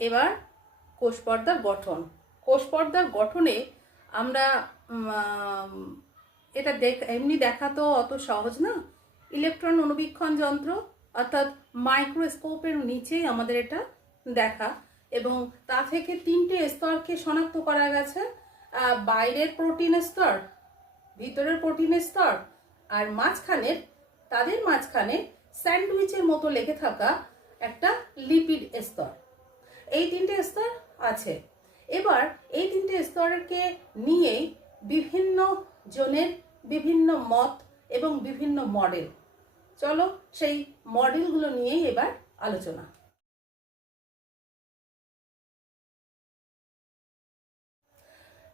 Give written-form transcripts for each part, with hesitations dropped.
এবার কোষ পর্দার গঠন। কোষ পর্দার গঠনে আমরা এটা এমনি দেখা তো অত সহজ না। ইলেকট্রন অণুবীক্ষণ যন্ত্র অর্থাৎ মাইক্রোস্কোপের নিচেই আমাদের এটা দেখা, এবং তা থেকে 3টে স্তরকে শনাক্ত করা গেছে। বাইরের প্রোটিন স্তর, ভিতরের প্রোটিন স্তর, আর তাদের মাঝখানে স্যান্ডউইচের মতো লেগে থাকা একটা লিপিড স্তর। এই 3টে স্তর আছে। এবার এই 3টে স্তরকে নিয়েই বিভিন্ন জনের বিভিন্ন মত এবং বিভিন্ন মডেল। চলো সেই মডেলগুলো নিয়েই এবার আলোচনা।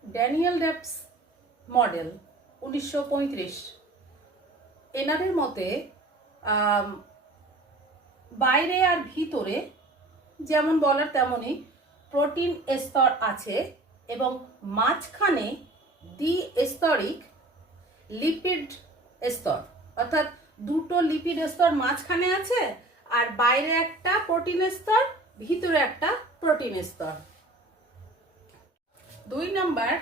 Daniel depth model 1935। এনাদের মতে বাইরে আর ভিতরে যেমন বলার তেমনই প্রোটিন স্তর আছে, এবং মাঝখানে দ্বিস্তরিক লিপিড স্তর, অর্থাৎ 2টো লিপিড স্তর মাঝখানে আছে, আর বাইরে একটা প্রোটিন স্তর, ভিতরে একটা প্রোটিন স্তর। 2 নম্বর,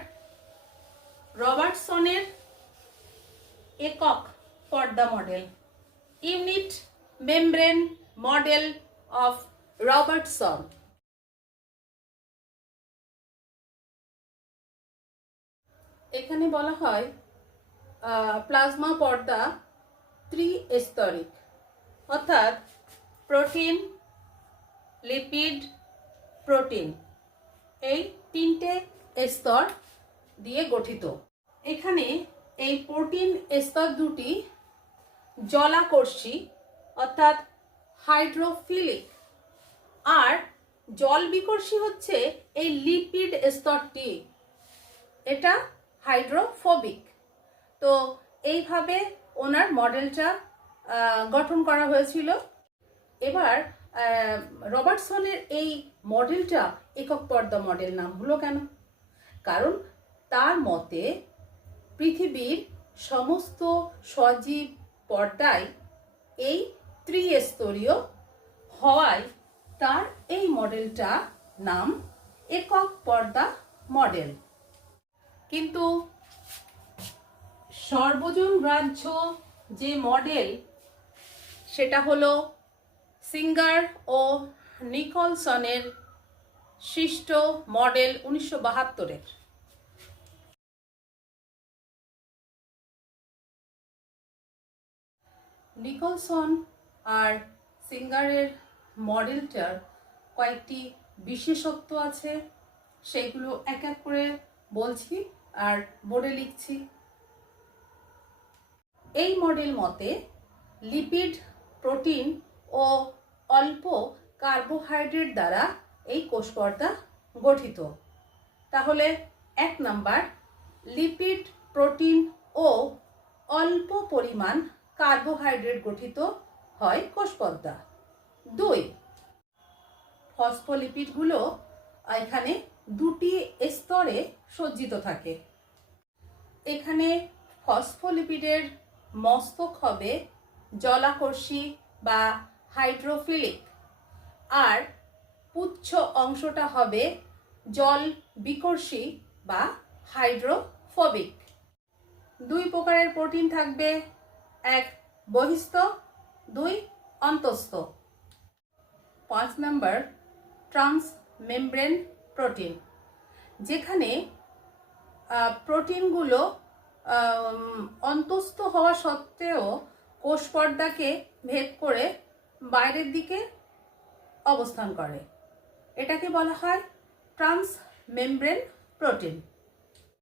রবার্টসনের একক পর্দা model, unit membrane model of Robertson. এখানে বলা হয় প্লাজমা পর্দা ত্রিস্তরিক, অর্থাৎ প্রোটিন, লিপিড, প্রোটিন, এই 3টে স্তর দিয়ে গঠিত। এখানে এই প্রোটিন স্তর দুটি জলাকর্ষী অর্থাৎ হাইড্রোফিলিক, আর জল বিকর্ষী হচ্ছে এই লিপিড স্তরটি, এটা হাইড্রোফোবিক। তো এইভাবে ওনার মডেলটা গঠন করা হয়েছিল। এবার রবার্টসনের এই মডেলটা একক পর্দা মডেল নাম হলো কেন? কারণ তার মতে পৃথিবীর সমস্ত সজীব পর্দায় এই ত্রিস্তরীয় হওয়ায় তার এই মডেলটা নাম একক পর্দা মডেল। কিন্তু সর্বজন গ্রাহ্য যে মডেল সেটা হলো সিঙ্গার ও নিকলসনের সৃষ্ট মডেল 1972-এর। নিকলসন আর সিঙ্গারের মডেলটার কয়েকটি বিশেষত্ব আছে, সেগুলো এক এক করে বলছি আর বোর্ডে লিখছি। এই মডেল মতে লিপিড, প্রোটিন ও অল্প কার্বোহাইড্রেট দ্বারা এই কোষ পর্দা গঠিত। তাহলে 1 নাম্বার, লিপিড, প্রোটিন ও অল্প পরিমাণ কার্বোহাইড্রেট গঠিত হয় কোষ পর্দা। 2, ফসফোলিপিডগুলো এখানে 2টি স্তরে সজ্জিত থাকে। এখানে ফসফোলিপিডের মস্তক হবে জলাকর্ষী বা হাইড্রোফিলিক, আর পুচ্ছ অংশটা হবে জল বিকর্ষী বা হাইড্রোফোবিক। 2 প্রকারের প্রোটিন থাকবে, 1 বহিস্থ, 2 অন্তস্থ। 5 নাম্বার, ট্রান্স মেমব্রেন প্রোটিন, যেখানে প্রোটিনগুলো অন্তস্থ হওয়া সত্ত্বেও কোষ পর্দাকে ভেদ করে বাইরের দিকে অবস্থান করে। এটাকে বলা হয় ট্রান্স মেমব্রেন প্রোটিন।